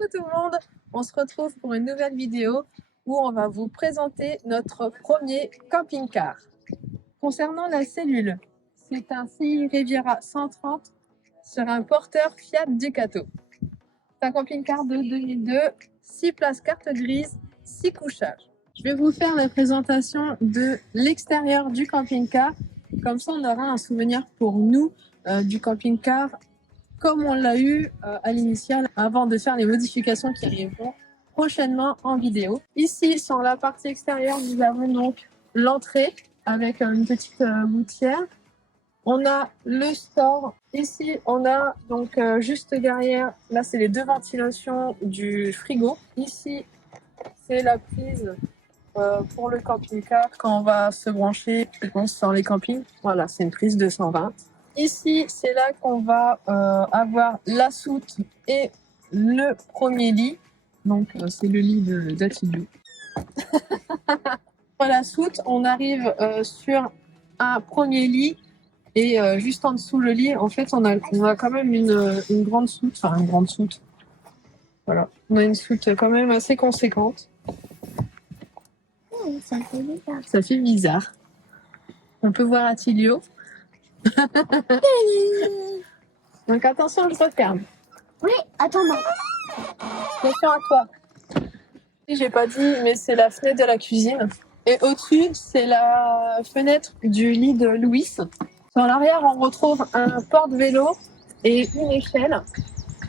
Coucou tout le monde, on se retrouve pour une nouvelle vidéo où on va vous présenter notre premier camping-car. Concernant la cellule, c'est un CI Riviera 130 sur un porteur Fiat Ducato. C'est un camping-car de 2002, 6 places carte grise, 6 couchages. Je vais vous faire la présentation de l'extérieur du camping-car, comme ça on aura un souvenir pour nous du camping-car comme on l'a eu à l'initiale avant de faire les modifications qui arriveront prochainement en vidéo. Ici, sur la partie extérieure, nous avons donc l'entrée avec une petite gouttière. On a le store. Ici, on a donc juste derrière, là c'est les deux ventilations du frigo. Ici, c'est la prise pour le camping-car quand on va se brancher sur les campings. Voilà, c'est une prise 220. Ici, c'est là qu'on va avoir la soute et le premier lit. Donc, c'est le lit d'Attilio. Pour la soute, on arrive sur un premier lit et juste en dessous le lit, en fait, on a quand même une grande soute. Enfin, une grande soute. Voilà. On a une soute quand même assez conséquente. Ça fait bizarre. Ça fait bizarre. On peut voir Attilio. Donc attention, je referme. Oui, attends-moi. Attention à toi. J'ai pas dit, mais c'est la fenêtre de la cuisine. Et au-dessus, c'est la fenêtre du lit de Louis. Sur l'arrière, on retrouve un porte-vélo et une échelle.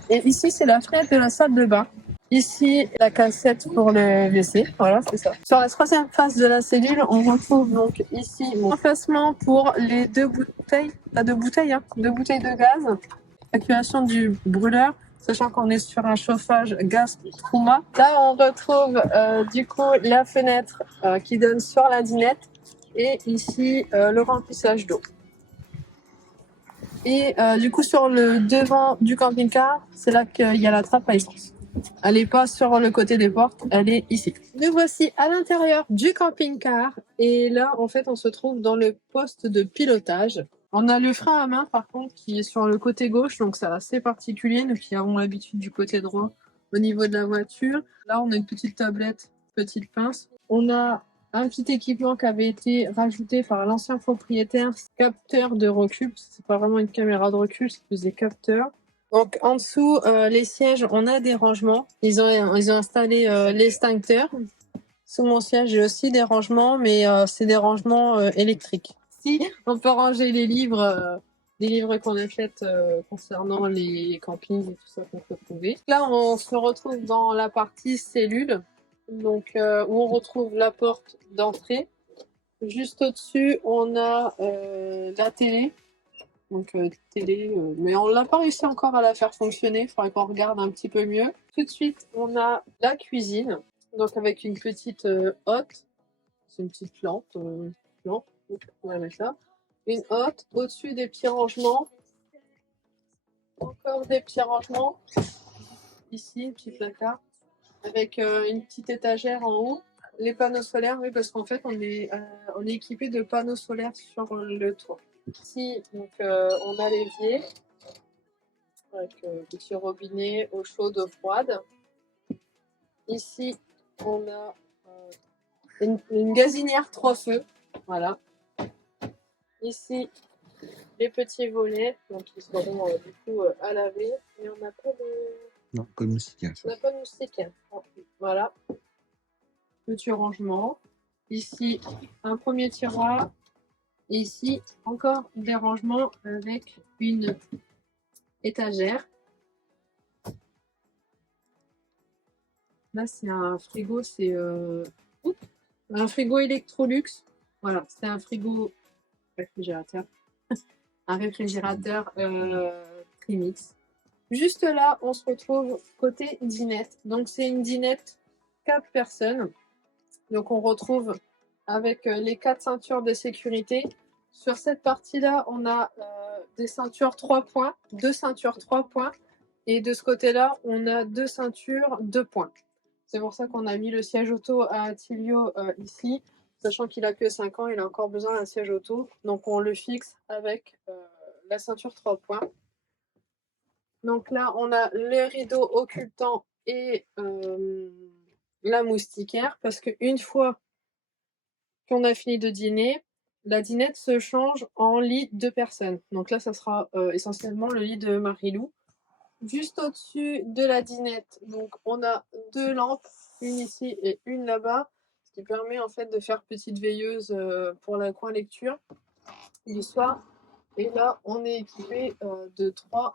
Et ici, c'est la fenêtre de la salle de bain. Ici, la cassette pour le WC. Voilà, c'est ça. Sur la troisième face de la cellule, on retrouve donc ici mon emplacement pour les deux bouteilles. Pas deux bouteilles, hein, 2 bouteilles de gaz. Évacuation du brûleur, sachant qu'on est sur un chauffage gaz Truma. Là, on retrouve du coup la fenêtre qui donne sur la dinette et ici le remplissage d'eau. Et du coup, sur le devant du camping-car, c'est là qu'il y a la trappe à essence. Elle n'est pas sur le côté des portes, elle est ici. Nous voici à l'intérieur du camping-car et là, en fait, on se trouve dans le poste de pilotage. On a le frein à main, par contre, qui est sur le côté gauche, donc c'est assez particulier. Nous qui avons l'habitude du côté droit au niveau de la voiture. Là, on a une petite tablette, petite pince. On a un petit équipement qui avait été rajouté par l'ancien propriétaire, capteur de recul. C'est pas vraiment une caméra de recul, c'est plus des capteurs. Donc en dessous, les sièges, on a des rangements. Ils ont installé l'extincteur. Sous mon siège, j'ai aussi des rangements, mais c'est des rangements électriques. Si on peut ranger les livres qu'on achète concernant les campings et tout ça qu'on peut trouver. Là, on se retrouve dans la partie cellule, donc où on retrouve la porte d'entrée. Juste au-dessus, on a la télé. Donc télé, mais on n'a pas réussi encore à la faire fonctionner, il faudrait qu'on regarde un petit peu mieux. Tout de suite, on a la cuisine, donc avec une petite hotte, c'est une petite plante, on va mettre là. Une hotte, au-dessus des petits rangements, encore des petits rangements, ici, un petit placard, avec une petite étagère en haut. Les panneaux solaires, oui, parce qu'en fait, on est équipé de panneaux solaires sur le toit. Ici, donc, on a l'évier avec petit robinet, eau chaude, eau froide. Ici, on a une gazinière 3 feux. Voilà. Ici, les petits volets, donc ils seront du coup à laver. Mais on n'a pas de... Non, pas de moustiquaire. On n'a pas de moustiquaire. Voilà. Petit rangement. Ici, un premier tiroir. Et ici, encore des rangements avec une étagère. Là, c'est un frigo, c'est un frigo Electrolux. Voilà, c'est un frigo réfrigérateur. Un réfrigérateur Trimix. Juste là, on se retrouve côté dinette. Donc, c'est une dinette 4 personnes. Donc, on retrouve avec les 4 ceintures de sécurité. Sur cette partie-là, on a des ceintures 3 points, 2 ceintures 3 points. Et de ce côté-là, on a 2 ceintures 2 points. C'est pour ça qu'on a mis le siège auto à Attilio ici. Sachant qu'il a que 5 ans, il a encore besoin d'un siège auto. Donc, on le fixe avec la ceinture 3 points. Donc là, on a le rideau occultant et la moustiquaire parce qu'une fois qu'on a fini de dîner, la dinette se change en lit de personnes. Donc là, ça sera essentiellement le lit de Marilou. Juste au-dessus de la dinette, donc on a 2 lampes, une ici et une là-bas, ce qui permet en fait de faire petite veilleuse pour le coin lecture du soir. Et là, on est équipé de 3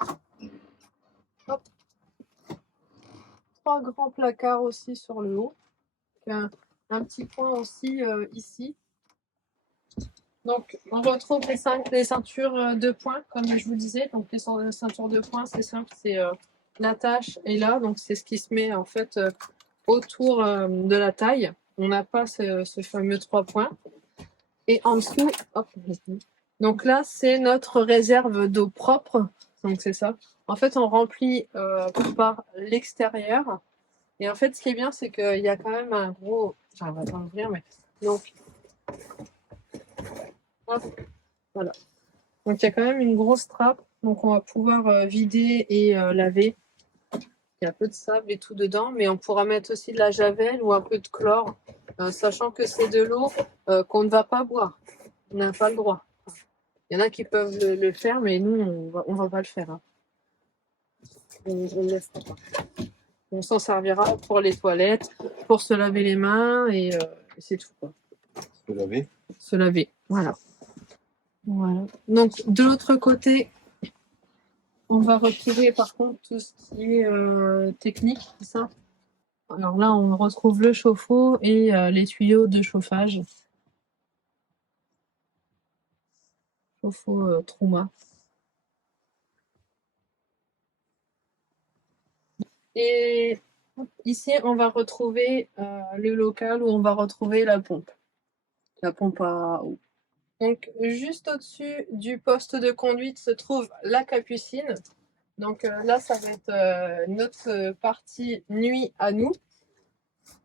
grands placards aussi sur le haut. Un petit coin aussi ici. Donc, on retrouve les ceintures de poing, comme je vous disais. Donc, les ceintures de poing, c'est simple, c'est l'attache est là. Donc, c'est ce qui se met en fait autour de la taille. On n'a pas ce fameux 3 points. Et en dessous, hop, donc là, c'est notre réserve d'eau propre. Donc, c'est ça. En fait, on remplit par l'extérieur. Et en fait, ce qui est bien, c'est qu'il y a quand même un gros. J'arrive pas à l'ouvrir, mais. Donc, hop, voilà. Donc, il y a quand même une grosse trappe. Donc, on va pouvoir vider et laver. Il y a un peu de sable et tout dedans, mais on pourra mettre aussi de la javel ou un peu de chlore, sachant que c'est de l'eau qu'on ne va pas boire. On n'a pas le droit. Il y en a qui peuvent le faire, mais nous, on va pas le faire. Hein. On ne le fera pas. On s'en servira pour les toilettes, pour se laver les mains et c'est tout. Quoi. Se laver. Se laver, voilà. Voilà. Donc, de l'autre côté, on va retrouver par contre tout ce qui est technique, c'est ça. Alors là, on retrouve le chauffe-eau et les tuyaux de chauffage. Chauffe-eau Trouma. Et ici, on va retrouver le local où on va retrouver la pompe à eau. Donc, juste au-dessus du poste de conduite se trouve la capucine. Donc là, ça va être notre partie nuit à nous.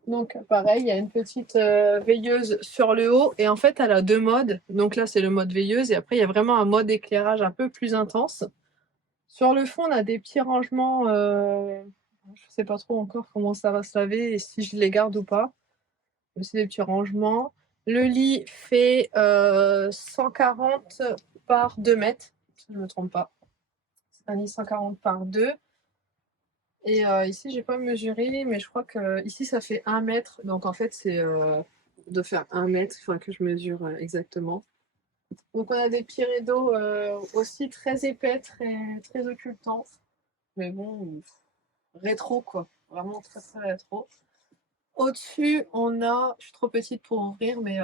Donc pareil, il y a une petite veilleuse sur le haut et en fait elle a 2 modes. Donc là c'est le mode veilleuse et après il y a vraiment un mode éclairage un peu plus intense. Sur le fond on a des petits rangements, je sais pas trop encore comment ça va se laver et si je les garde ou pas. Mais c'est des petits rangements. Le lit fait 140 par 2 mètres, si je ne me trompe pas. C'est un lit 140 par 2. Et ici, j'ai pas mesuré, mais je crois que ici ça fait 1 mètre. Donc en fait, c'est de faire 1 mètre. Il faudra que je mesure exactement. Donc on a des petits rideaux aussi très épais, très occultants. Mais bon, rétro quoi. Vraiment très très rétro. Au-dessus, on a. Je suis trop petite pour ouvrir, mais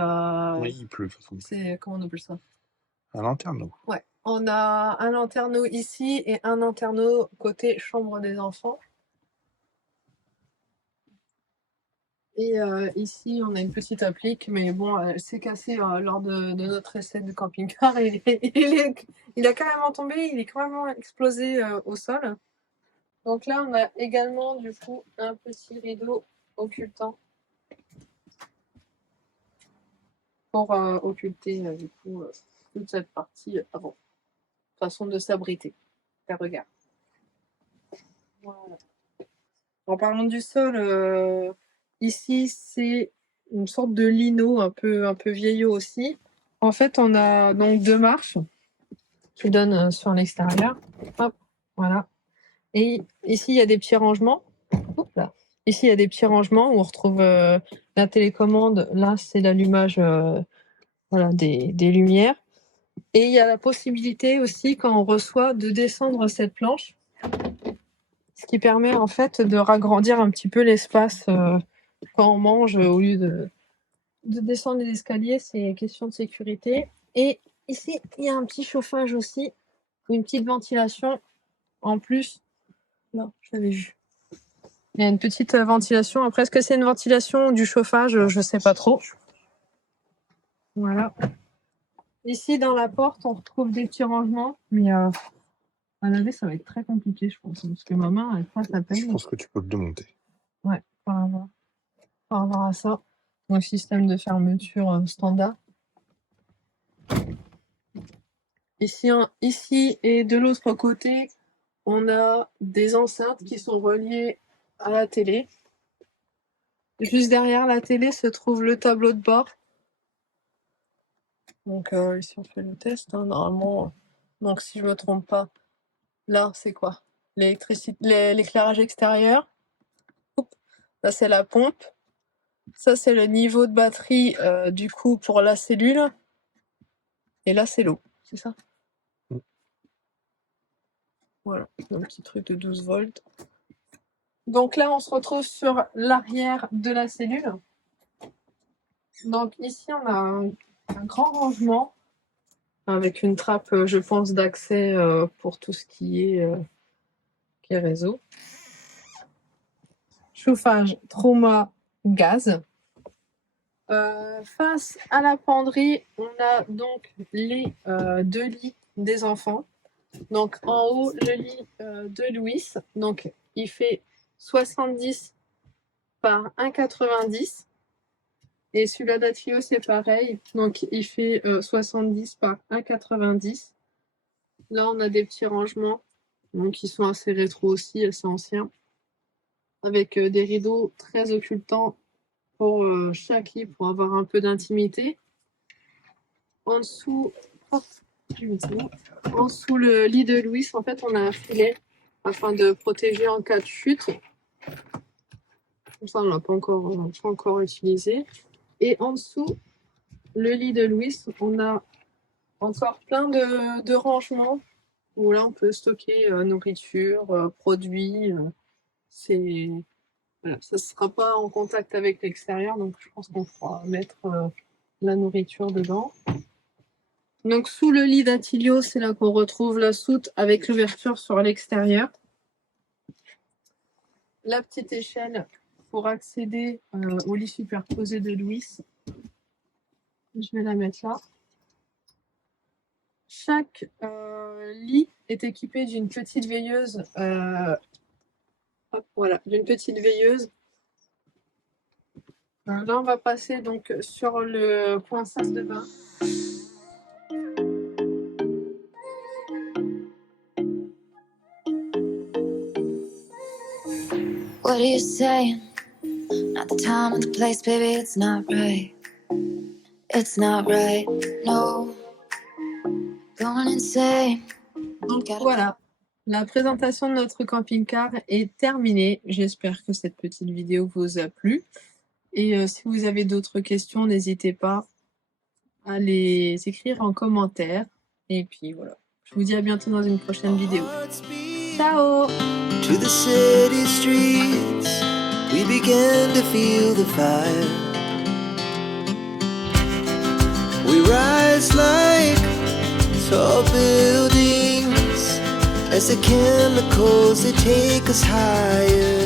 Oui, il pleut de toute façon. c'est comment on appelle ça? Un lanterneau. Ouais. On a un lanterneau ici et un lanterneau côté chambre des enfants. Et ici, on a une petite applique, mais bon, elle s'est cassée lors de notre essai de camping-car. Il a carrément tombé, il est carrément explosé au sol. Donc là, on a également du coup un petit rideau occultant pour occulter du coup toute cette partie avant. Façon de s'abriter. Regarde. Voilà. En parlant du sol, ici c'est une sorte de lino un peu vieillot aussi. En fait, on a donc 2 marches qui donnent sur l'extérieur. Hop, voilà. Et ici, il y a des petits rangements. Oups là. Ici, il y a des petits rangements où on retrouve la télécommande. Là, c'est l'allumage voilà, des lumières. Et il y a la possibilité aussi, quand on reçoit, de descendre cette planche. Ce qui permet en fait de ragrandir un petit peu l'espace quand on mange au lieu de descendre les escaliers, c'est question de sécurité. Et ici, il y a un petit chauffage aussi, une petite ventilation en plus. Non, je l'avais vu. Il y a une petite ventilation. Après, est-ce que c'est une ventilation ou du chauffage? Je sais pas trop. Voilà. Ici, dans la porte, on retrouve des petits rangements, mais à laver, ça va être très compliqué, je pense, parce que ma main, elle passe à peine. Je pense que tu peux le démonter. Ouais, par rapport à ça. Donc, système de fermeture standard. Ici et de l'autre côté, on a des enceintes qui sont reliées à la télé. Juste derrière la télé se trouve le tableau de bord. Donc ici on fait le test, hein, normalement. Donc si je me trompe pas, là c'est quoi? L'éclairage extérieur. Oups. Là c'est la pompe. Ça c'est le niveau de batterie du coup pour la cellule. Et là c'est l'eau, c'est ça? Voilà, un petit truc de 12 volts. Donc là on se retrouve sur l'arrière de la cellule. Donc ici on a un grand rangement avec une trappe, je pense, d'accès pour tout ce qui est réseau. Chauffage, trauma, gaz. Face à la penderie, on a donc les 2 lits des enfants. Donc en haut, le lit de Louis. Donc il fait 70 par 1,90. Et celui-là d'Atilio, c'est pareil. Donc il fait 70 par 1,90. Là, on a des petits rangements. Donc ils sont assez rétro aussi, assez anciens. Avec des rideaux très occultants pour chaque lit pour avoir un peu d'intimité. En dessous, le lit de Louis, en fait, on a un filet afin de protéger en cas de chute. Ça, on ne l'a pas encore utilisé. Et en dessous, le lit de Louis, on a encore plein de rangements où là, on peut stocker nourriture, produits. Voilà, ça ne sera pas en contact avec l'extérieur, donc je pense qu'on pourra mettre la nourriture dedans. Donc sous le lit d'Atilio, c'est là qu'on retrouve la soute avec l'ouverture sur l'extérieur. La petite échelle pour accéder au lit superposé de Louis. Je vais la mettre là. Chaque lit est équipé d'une petite veilleuse. Voilà, d'une petite veilleuse. Là, on va passer donc sur le coin salle de bain. What are you saying? Not the time and the place, baby, it's not right. It's not right, no. Going insane. Donc voilà, la présentation de notre camping-car est terminée. J'espère que cette petite vidéo vous a plu. Et si vous avez d'autres questions, n'hésitez pas à les écrire en commentaire. Et puis voilà, je vous dis à bientôt dans une prochaine vidéo. Ciao! To the city streets, we began to feel the fire. We rise like tall buildings as the chemicals, they take us higher.